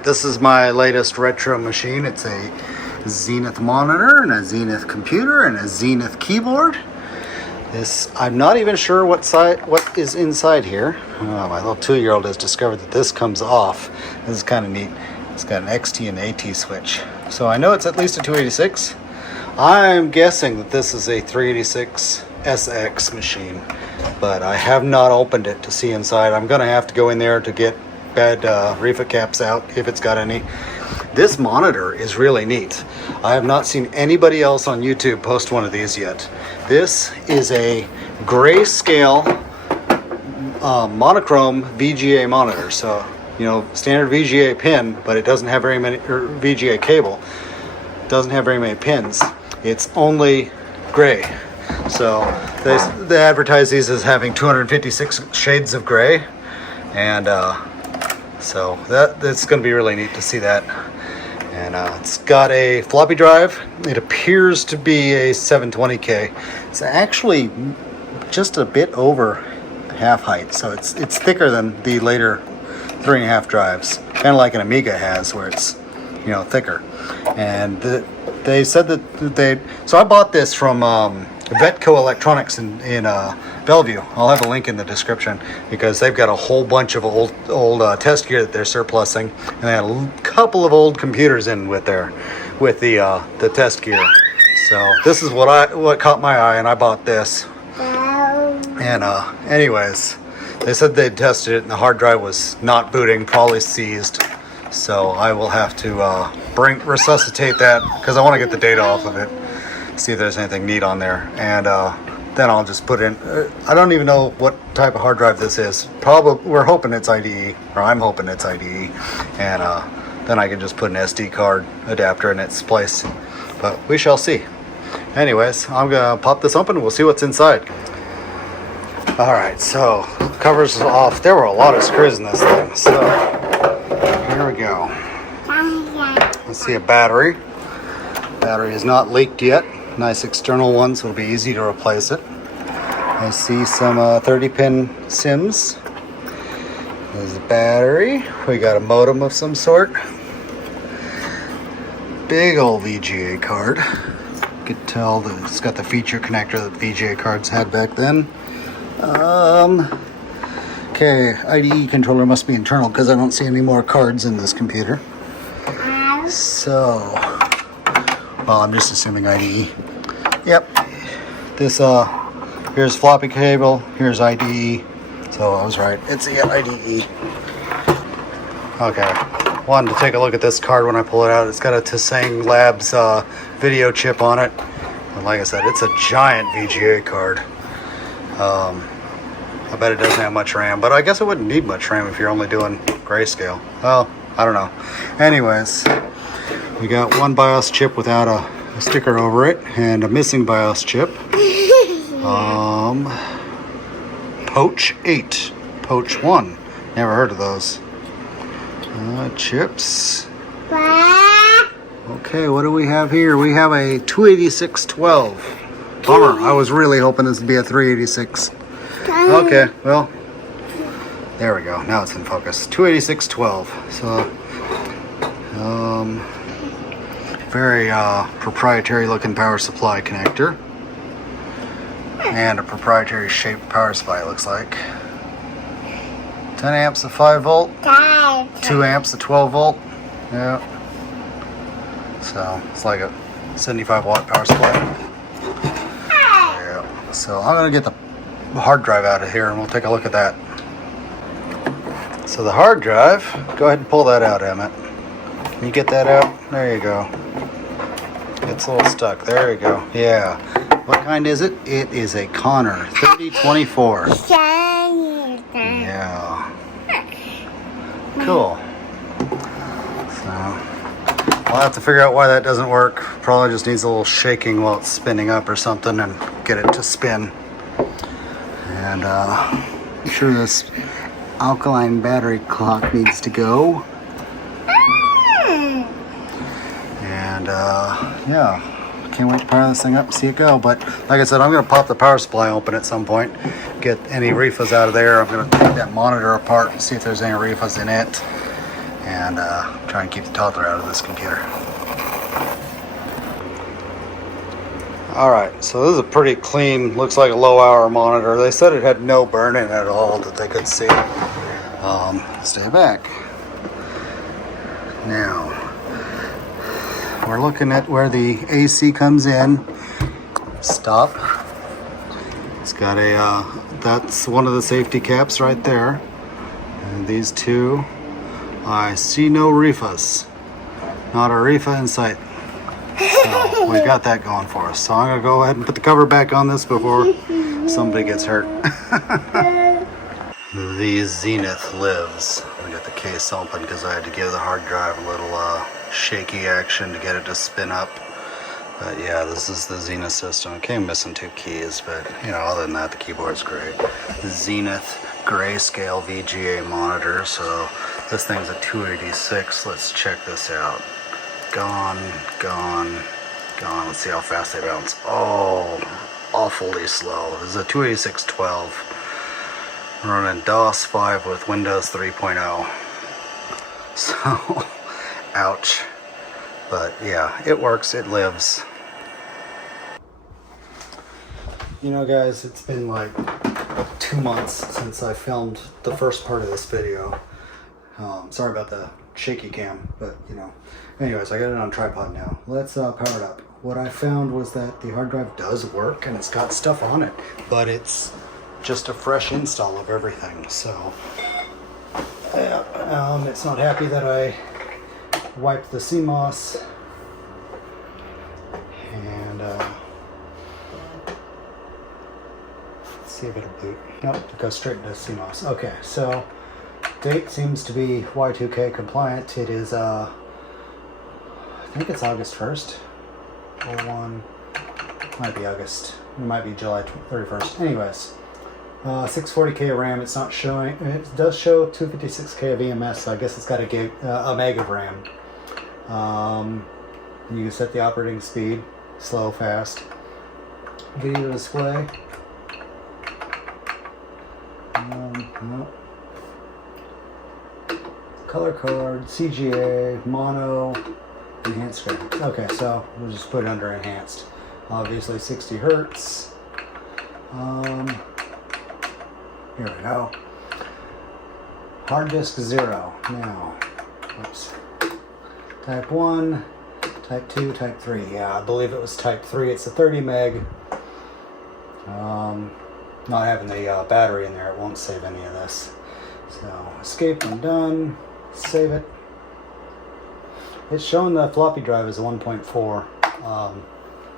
Alright, this is my latest retro machine. It's a Zenith monitor and a Zenith computer and a Zenith keyboard. I'm not even sure what is inside here. My little 2-year-old has discovered that this comes off. This is kind of neat. It's got an XT and AT switch. So I know it's at least a 286. I'm guessing that this is a 386 SX machine, but I have not opened it to see inside. I'm going to have to go in there to get bad reefa caps out if it's got any. This monitor is really neat. I have not seen anybody else on YouTube post one of these yet. This is a grayscale monochrome VGA monitor. So, you know, standard VGA pin, but it doesn't have very many, or VGA cable. Doesn't have very many pins. It's only gray. So they advertise these as having 256 shades of gray, and so that's going to be really neat to see that. And it's got a floppy drive. It appears to be a 720K. It's actually just a bit over half height, so it's thicker than the later 3.5 drives, kind of like an Amiga has, where it's, you know, thicker. And they said that so I bought this from Vetco Electronics in Bellevue. I'll have a link in the description, because they've got a whole bunch of old test gear that they're surplusing, and they had a couple of old computers in with the test gear. So this is what caught my eye, and I bought this. And anyways, they said they'd tested it and the hard drive was not booting, probably seized. So I will have to resuscitate that, because I want to get the data off of it, see if there's anything neat on there, and then I'll just put in. I don't even know what type of hard drive this is. Probably we're hoping it's IDE, or I'm hoping it's IDE, and then I can just put an SD card adapter in its place. But we shall see. Anyways, I'm gonna pop this open and we'll see what's inside. All right, so covers off. There were a lot of screws in this thing, so here we go. Let's see a battery. Battery is not leaked yet. Nice external one, so it'll be easy to replace it. I see some 30-pin SIMs. There's the battery. We got a modem of some sort. Big old VGA card. You could tell that it's got the feature connector that VGA cards had back then. Okay, IDE controller must be internal, because I don't see any more cards in this computer. So, well, I'm just assuming IDE. Yep. This, here's floppy cable, here's IDE. So I was right. It's the IDE. Okay. Wanted to take a look at this card when I pull it out. It's got a Tsang Labs video chip on it. And like I said, it's a giant VGA card. I bet it doesn't have much RAM, but I guess it wouldn't need much RAM if you're only doing grayscale. Well, I don't know. Anyways, we got one BIOS chip without a sticker over it, and a missing BIOS chip. Poach 8, Poach 1. Never heard of those. Chips. Okay, what do we have here? We have a 28612. Bummer. I was really hoping this would be a 386. Okay, well, there we go. Now it's in focus. 28612. So, very proprietary looking power supply connector. And a proprietary shaped power supply, it looks like. 10 amps of 5 volt. 2 amps of 12 volt. Yeah. So, it's like a 75 watt power supply. Yeah. So, I'm going to get the hard drive out of here and we'll take a look at that. So the hard drive, go ahead and pull that out, Emmett. Can you get that out? There you go. It's a little stuck. There you go. Yeah. What kind is it? It is a Connor 3024. Yeah. Cool. So I'll have to figure out why that doesn't work. Probably just needs a little shaking while it's spinning up or something, and get it to spin. And I'm sure this alkaline battery clock needs to go. And yeah, can't wait to power this thing up and see it go. But like I said, I'm going to pop the power supply open at some point, get any reefas out of there. I'm going to take that monitor apart and see if there's any reefas in it. And and try and keep the toddler out of this computer. Alright, so this is a pretty clean, looks like a low hour monitor. They said it had no burn-in at all that they could see. Stay back. Now, we're looking at where the AC comes in. Stop. It's got a, that's one of the safety caps right there. And these two, I see no reefas. Not a reefa in sight. So we got that going for us. So I'm gonna go ahead and put the cover back on this before somebody gets hurt. The Zenith lives. I got the case open because I had to give the hard drive a little shaky action to get it to spin up. But yeah, this is the Zenith system. It came missing 2 keys, but you know, other than that, the keyboard's great. The Zenith grayscale VGA monitor. So this thing's a 286. Let's check this out. Gone, gone, gone. Let's see how fast they bounce. Oh, awfully slow. This is a 286.12. Running DOS 5 with Windows 3.0. So, ouch. But yeah, it works, it lives. You know guys, it's been like 2 months since I filmed the first part of this video. Sorry about the shaky cam, but you know. Anyways, I got it on tripod now. Let's power it up. What I found was that the hard drive does work and it's got stuff on it, but it's just a fresh install of everything. So it's not happy that I wiped the CMOS and let's see if it'll boot. Nope, it goes straight into CMOS. Okay, so date seems to be Y2K compliant. It is I think it's August 1st. 01. Might be August. It might be July 31st. Anyways, 640K of RAM. It's not showing. It does show 256K of EMS. So I guess it's got a meg of RAM. You can set the operating speed, slow, fast. Video display. No. Color code, CGA, mono. Enhanced graphics. Okay, so we'll just put it under enhanced. Obviously 60 hertz. Here we go. Hard disk 0. Now, oops. Type 1, type 2, type 3. Yeah, I believe it was type 3. It's a 30 meg. Not having the battery in there, it won't save any of this. So, escape when done. Save it. It's showing the floppy drive as a 1.4.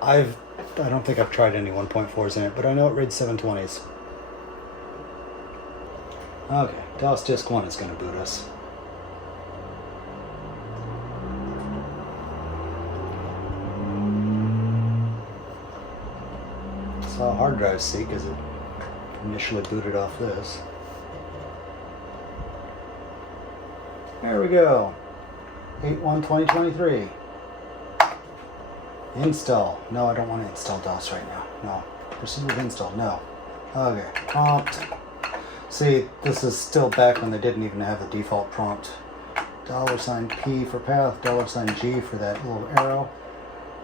I don't think I've tried any 1.4s in it, but I know it reads 720s. Okay, DOS Disk 1 is going to boot us. Saw a hard drive seat because it initially booted off this. There we go. 8/1/2023. Install. No, I don't want to install DOS right now. No. Proceed with install. No. Okay. Prompt. See, this is still back when they didn't even have the default prompt. $P for path, $G for that little arrow.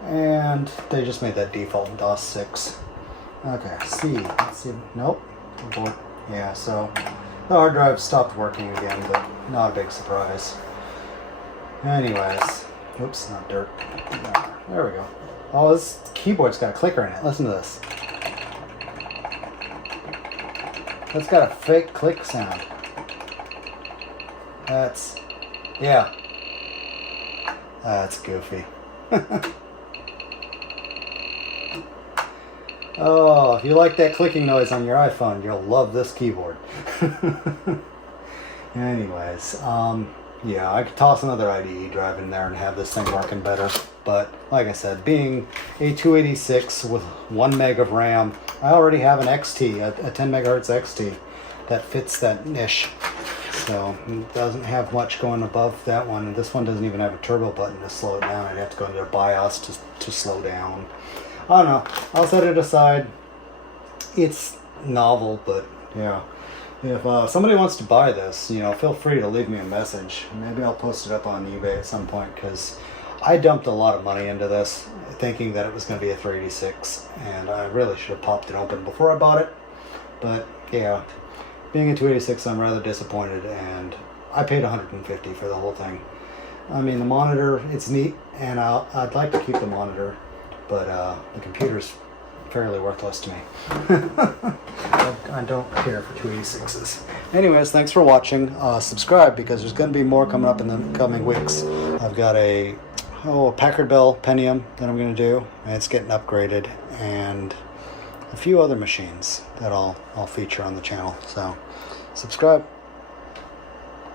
And they just made that default in DOS 6. Okay, C. Let's see. Nope. Abort. Yeah, so the hard drive stopped working again, but not a big surprise. Anyways, oops, not dirt. There we go. Oh, this keyboard's got a clicker in it. Listen to this. That's got a fake click sound. That's, yeah. That's goofy. Oh, if you like that clicking noise on your iPhone, you'll love this keyboard. Anyways, yeah, I could toss another IDE drive in there and have this thing working better. But like I said, being a 286 with 1 meg of RAM, I already have an XT, a 10 megahertz XT that fits that niche. So it doesn't have much going above that one. And this one doesn't even have a turbo button to slow it down. I'd have to go into BIOS to slow down. I don't know. I'll set it aside. It's novel, but yeah. If somebody wants to buy this, you know, feel free to leave me a message. Maybe I'll post it up on eBay at some point, because I dumped a lot of money into this thinking that it was going to be a 386, and I really should have popped it open before I bought it. But yeah, being a 286, I'm rather disappointed, and I paid $150 for the whole thing. I mean, the monitor, it's neat, and I'd like to keep the monitor, but the computer's fairly worthless to me. I don't care for 286s. Anyways, thanks for watching. Subscribe, because there's going to be more coming up in the coming weeks. I've got a Packard Bell Pentium that I'm going to do, and it's getting upgraded, and a few other machines that I'll feature on the channel. So subscribe.